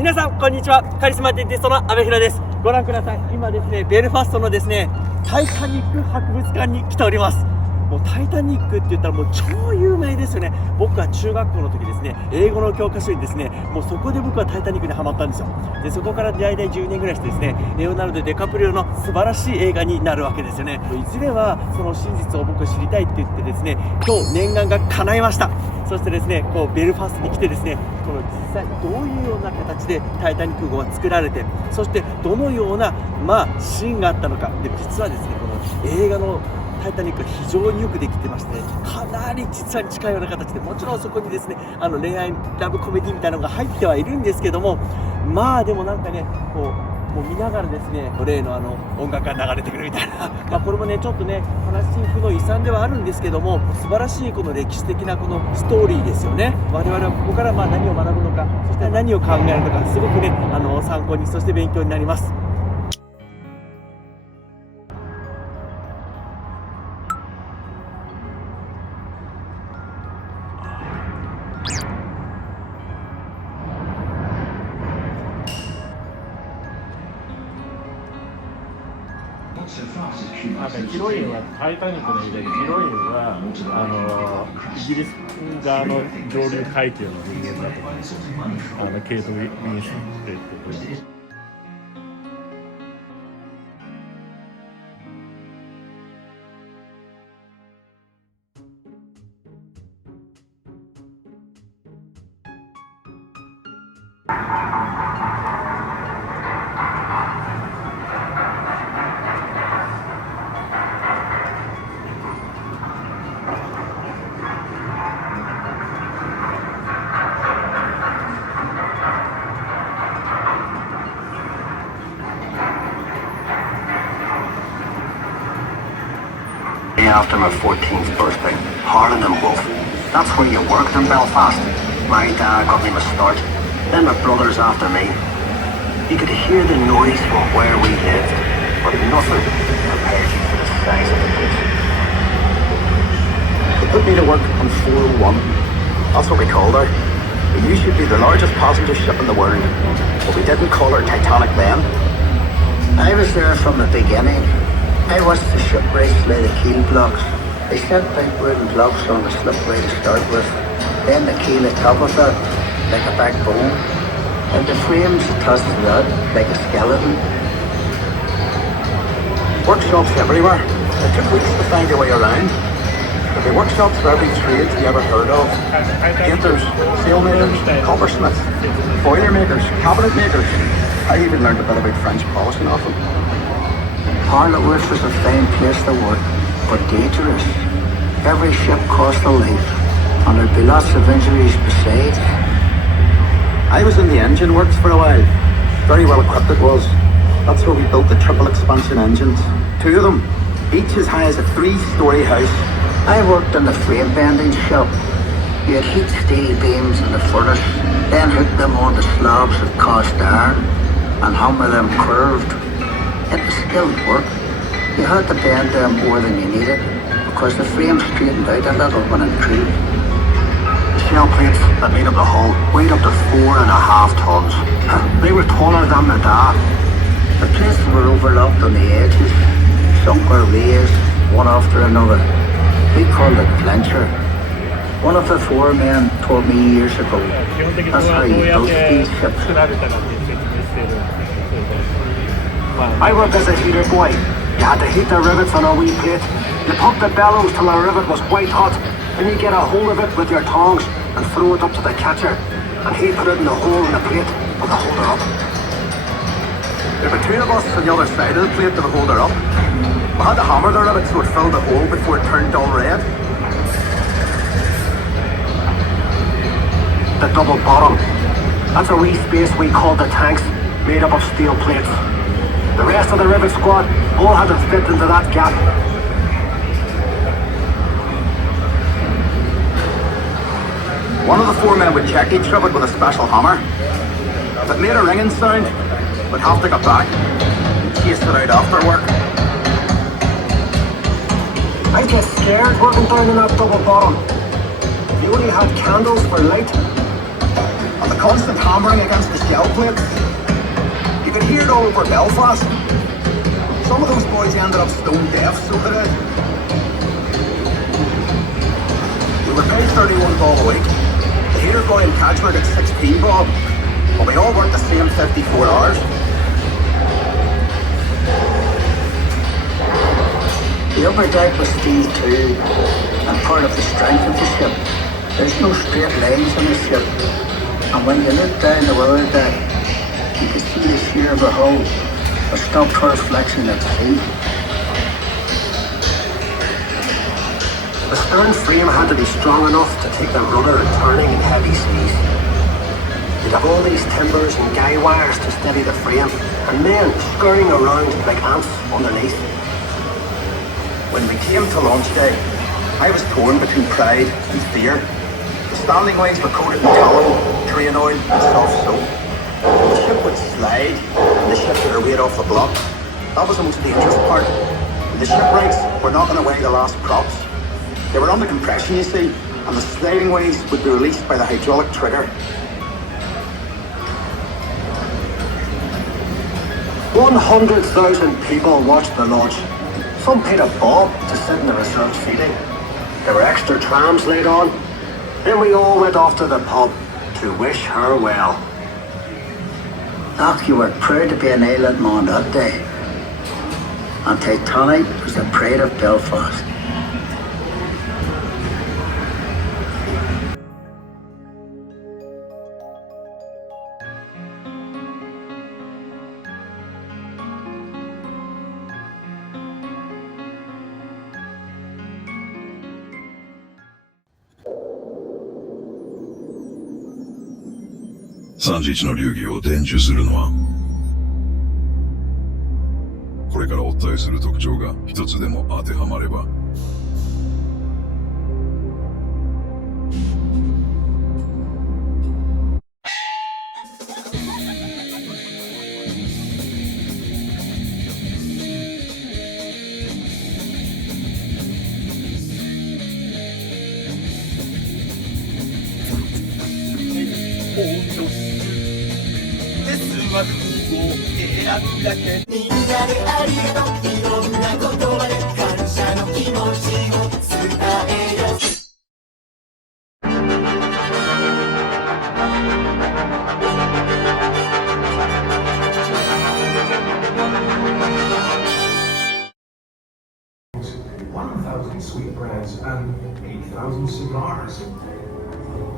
皆さんこんにちは。カリスマデンティストの阿部ヒロです。ご覧ください。今ですね、ベルファストのですね、タイタニック博物館に来ております。もうタイタニックって言ったらもう超有名ですよね。僕が中学校の時ですね、英語の教科書にですね、もうそこで僕はタイタニックにハマったんですよ。でそこから大体10年ぐらいしてですね、レオナルド・デカプリオの素晴らしい映画になるわけですよね。いずれはその真実を僕知りたいって言ってですね、今日念願が叶いました。そしてですね、こうベルファストに来てですね、この実際どういうような形でタイタニック号は作られて、そしてどのようなシーンがあったのか。で実はですね、この映画のタイタニックは非常によくできてまして、かなり実話に近いような形で、もちろんそこにですね、恋愛ラブコメディみたいなのが入ってはいるんですけども、でもなんかね、こうもう見ながらですね、例の音楽が流れてくるみたいなこれもねちょっとね悲しい負の遺産ではあるんですけども、素晴らしいこの歴史的なこのストーリーですよね。我々はここから何を学ぶのか、そして何を考えるのか、すごくね参考に、そして勉強になります。ヒロインはタイタニックの映画で、ヒロインはイギリス側の上流階級の人間だと思うんですよ。ケイト・ウィンスレットという。After my 14th birthday, Harlan and Wolf. That's where you worked in Belfast. My dad got me my start, then my brothers after me. You could hear the noise from where we lived, but nothing compared to the size of the place. They put me to work on 401. That's what we called her. We used to be the largest passenger ship in the world, but we didn't call her Titanic then. I was there from the beginning. I watched the ship race lay the keel blocks. They set big wooden blocks on the slipway to start with, then the keel atop of it, like a backbone, and the frames tossed it out like a skeleton. Workshops everywhere. It took weeks to find your way around. There'd be workshops for every trade you ever heard of. Painters, sailmakers, coppersmiths, boiler makers, cabinet makers. I even learned a bit about French polishing off them. Harlowworth was a fine place to work, but dangerous. Every ship cost a life, and there'd be lots of injuries besides. I was in the engine works for a while. Very well equipped it was. That's where we built the triple expansion engines. 2 of them, each as high as a 3-story house. I worked in the frame bending shop. You'd heat steel beams in the furnace, then hook them onto slabs of cast iron, and hammer them curved. It was skilled work. You had to bend them more than you needed, because the frame straightened out a little when it cooled. The shell plates that made up the hull weighed up to 4.5 tons. They were taller than the da. The plates were overlapped on the edges, sunk or raised, one after another. We called it clincher. One of the foremen told me years ago, that's how you built these ships. I worked as a heater boy. You had to heat the rivets on a wee plate. You pump the bellows till the rivet was white hot, then you get a hold of it with your tongs and throw it up to the catcher, and he put it in the hole in the plate with the holder up. There were 2 of us on the other side of the plate to hold her up. We had to hammer the rivet so it filled the hole before it turned dull red. The double bottom. That's a wee space we called the tanks, made up of steel plates. The rest of the rivet squad all had to fit into that gap. One of the foremen would check each rivet with a special hammer. If it made a ringing sound, we'd have to go back and chase it out after work. I'd get scared working down in that double bottom. You only had candles for light. A and the constant hammering against the shell plates. You could hear it all over Belfast. Some of those boys ended up stone deaf, so they did. We were paid 31 bob a week. The heater boy in Catchment got 16 bob, but we all worked the same 54 hours. The upper deck was steel too, and part of the strength of the ship. There's no straight lines on the ship, and when you look down the lower deck, you can see the sheer of the hull, a stop curve flexion at sea. The stern frame had to be strong enough to take them running and turning in heavy seas. You'd have all these timbers and guy wires to steady the frame, and men scurrying around like ants underneath. When we came to launch day, I was torn between pride and fear. The standing wings were coated in tallow, train oil and soft soap. The ship would slide and the shifted her weight off the block. That was the most dangerous part. The shipwrights were knocking away the last props. They were under compression, you see, and the sliding ways would be released by the hydraulic trigger. 100,000 people watched the launch. Some paid a bob to sit in the research feeding. There were extra trams laid on. Then we all went off to the pub to wish her well. Ach, you were proud to be an island man that day. And Titanic was the pride of Belfast.31の流儀を伝授するのは、これからお伝えする特徴が一つでも当てはまれば、みんなでありがとういろんな言葉で感謝の気持ちを伝えよう 1,000 sweetbreads and 8,000 cigars.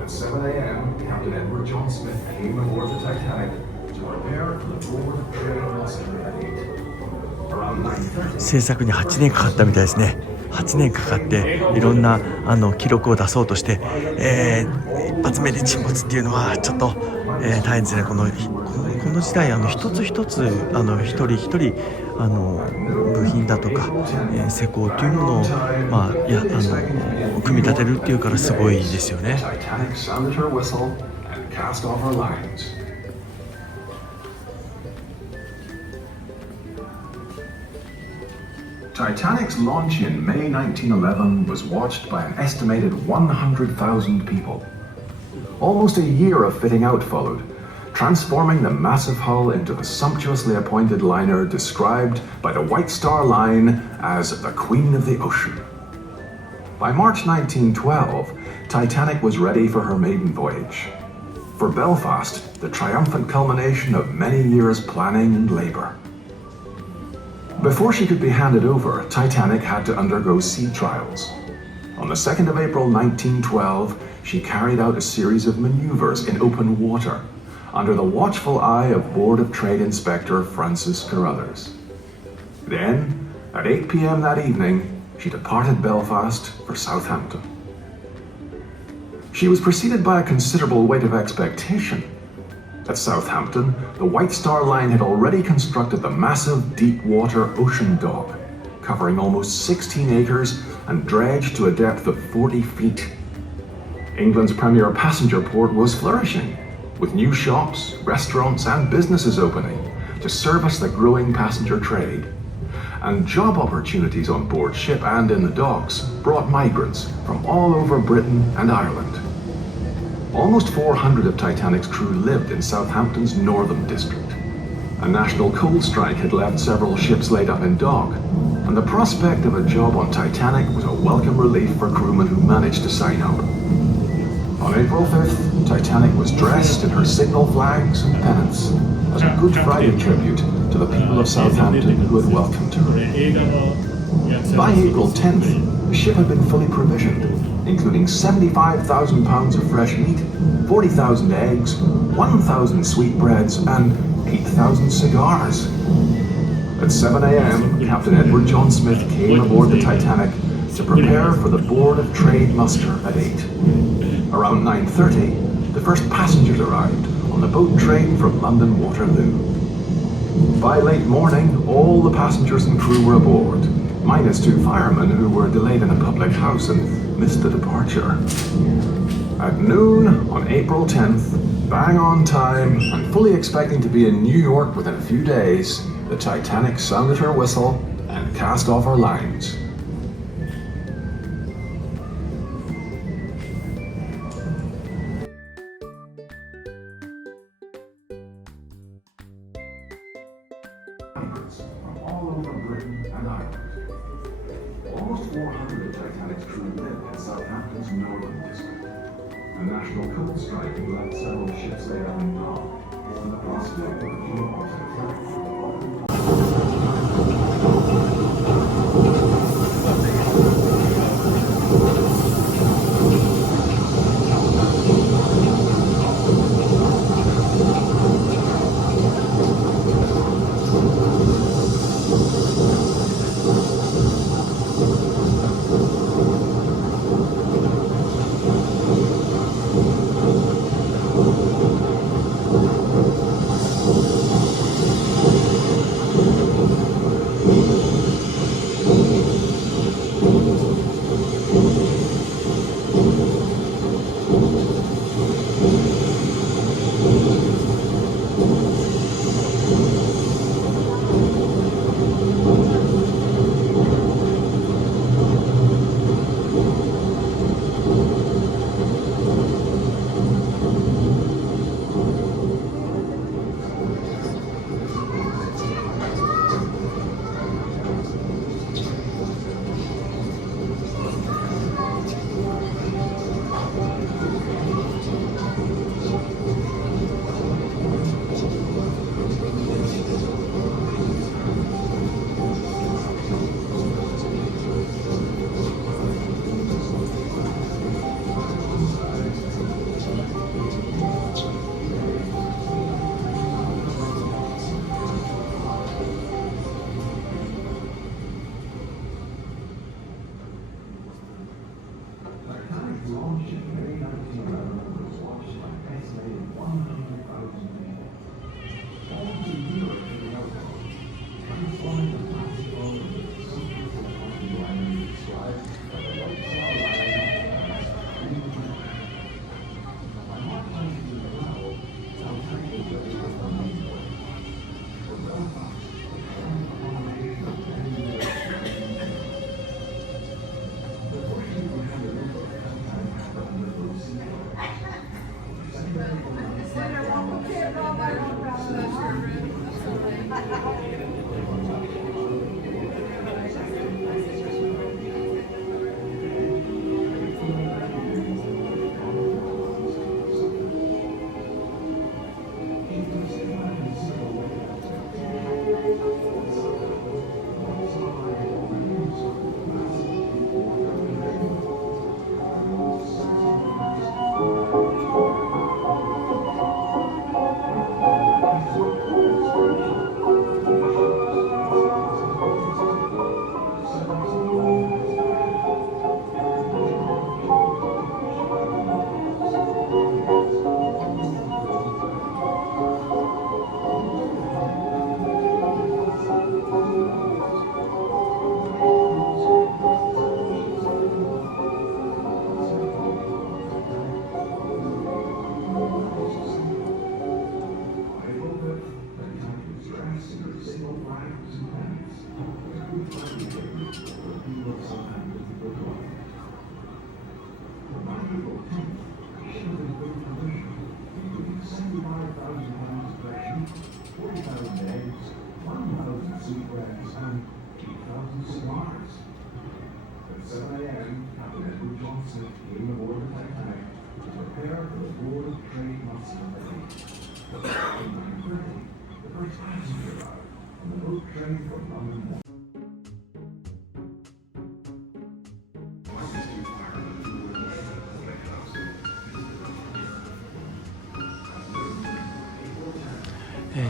At 7 a.m., Captain Edward John Smith came aboard the Titanic to prepare for the board of trade lesson at 8. Around 9:30. 制作に8年かかったみたいですね。8年かかっていろんな記録を出そうとして、一発目で沈没っていうのはちょっと、大変ですね。この時代一つ一つ一人一人部品だとか、施工というものを、組み立てるっていうからすごいですよね。Titanic's launch in May 1911 was watched by an estimated 100,000 people. Almost a year of fitting out followed, transforming the massive hull into the sumptuously appointed liner described by the White Star Line as the Queen of the Ocean. By March 1912, Titanic was ready for her maiden voyage. For Belfast, the triumphant culmination of many years' planning and labour. Before she could be handed over, Titanic had to undergo sea trials. On the 2nd of April 1912, she carried out a series of manoeuvres in open water, under the watchful eye of Board of Trade Inspector Francis Carruthers. Then, at 8 p.m. that evening, she departed Belfast for Southampton. She was preceded by a considerable weight of expectation. At Southampton, the White Star Line had already constructed the massive deep-water ocean dock, covering almost 16 acres and dredged to a depth of 40 feet. England's premier passenger port was flourishing, with new shops, restaurants and businesses opening to service the growing passenger trade. And job opportunities on board ship and in the docks brought migrants from all over Britain and Ireland. Almost 400 of Titanic's crew lived in Southampton's northern district. A national coal strike had left several ships laid up in dock, and the prospect of a job on Titanic was a welcome relief for crewmen who managed to sign up. On April 5th, Titanic was dressed in her signal flags and pennants as a Good Friday tribute to the people of Southampton who had welcomed her. By April 10th, the ship had been fully provisioned, including 75,000 pounds of fresh meat, 40,000 eggs, 1,000 sweetbreads, and 8,000 cigars. At 7 a.m., Captain Edward John Smith came aboard the Titanic to prepare for the Board of Trade muster at 8. Around 9:30, the first passengers arrived on the boat train from London Waterloo. By late morning, all the passengers and crew were aboard, minus 2 firemen who were delayed in a public house and missed the departure. At noon on April 10th, bang on time and fully expecting to be in New York within a few days, the Titanic sounded her whistle and cast off her lines. From all over Britain and Ireland. Almost 400 of Titanic's crew lived in Southampton's northern district. A national coal strike had left several ships laid up in dock, and the prospect of a job on Titanic.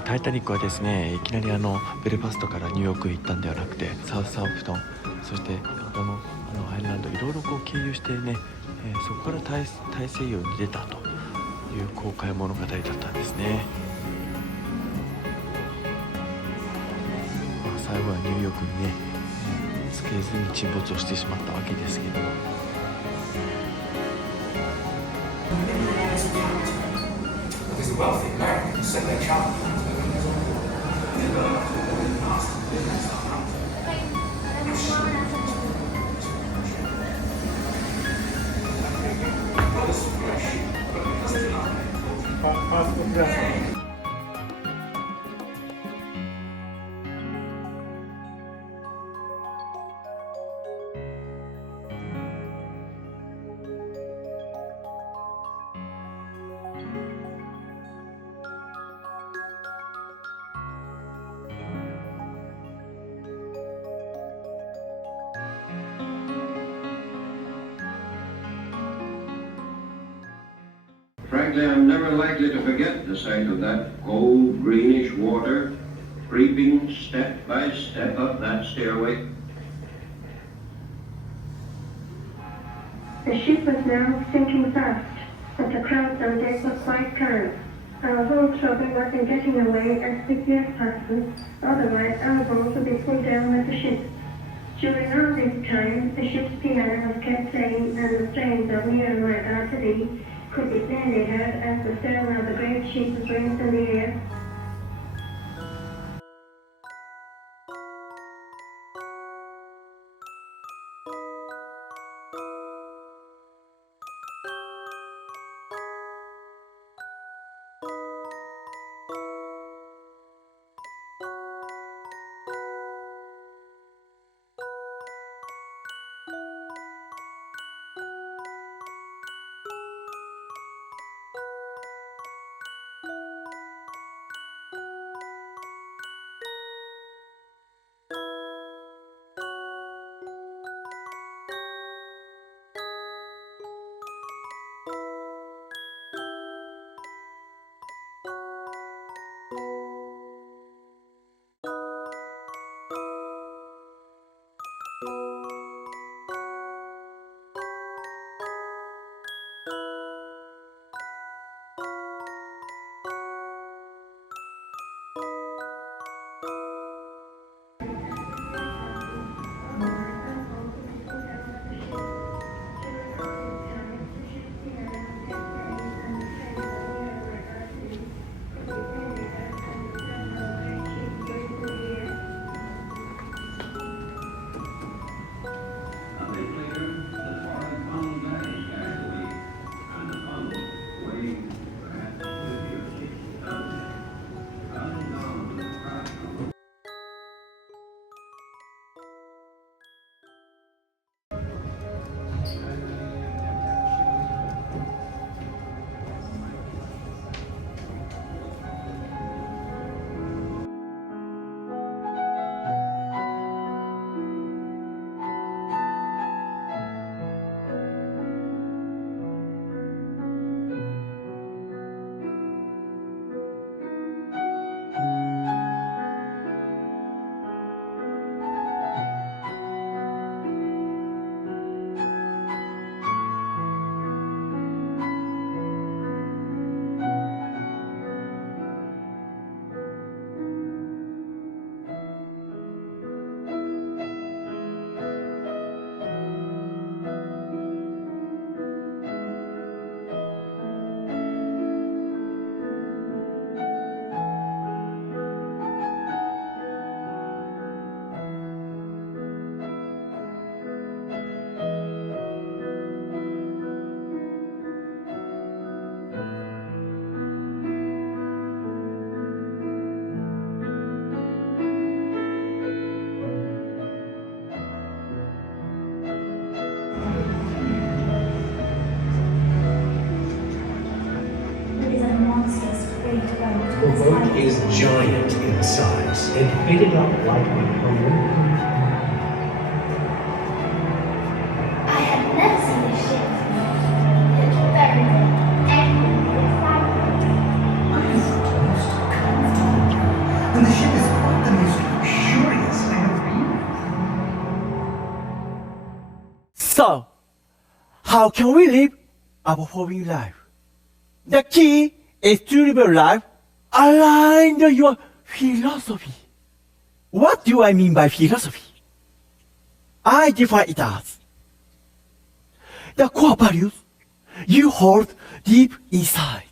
タイタニックはですね、いきなりベルファストからニューヨークへ行ったんではなくて、サウスアンプトン、そして他のアイルランドいろいろ経由してね、そこから大西洋に出たという航海物語だったんですね。最後はニューヨークにね着けずに沈没をしてしまったわけですけども、Frankly, I'm never likely to forget the sight of that cold, greenish water creeping step by step up that stairway. The ship was now sinking fast, but the crowds on deck were quite calm. Our whole trouble was in getting away as quickly as possible, otherwise our boat would be pulled down with the ship. During all this time, the ship's piano was kept playing, and the strains of Near My God to Thee could be plainly heard as the stern of the great ship was raised in the air. is giant in size and fitted up like a balloon. I have never seen a ship. It's very big and And the ship is quite the most luxurious I have been. So, how can we live our fulfilling life? The key is to live your life aligned to your philosophy. What do I mean by philosophy? I define it as the core values you hold deep inside.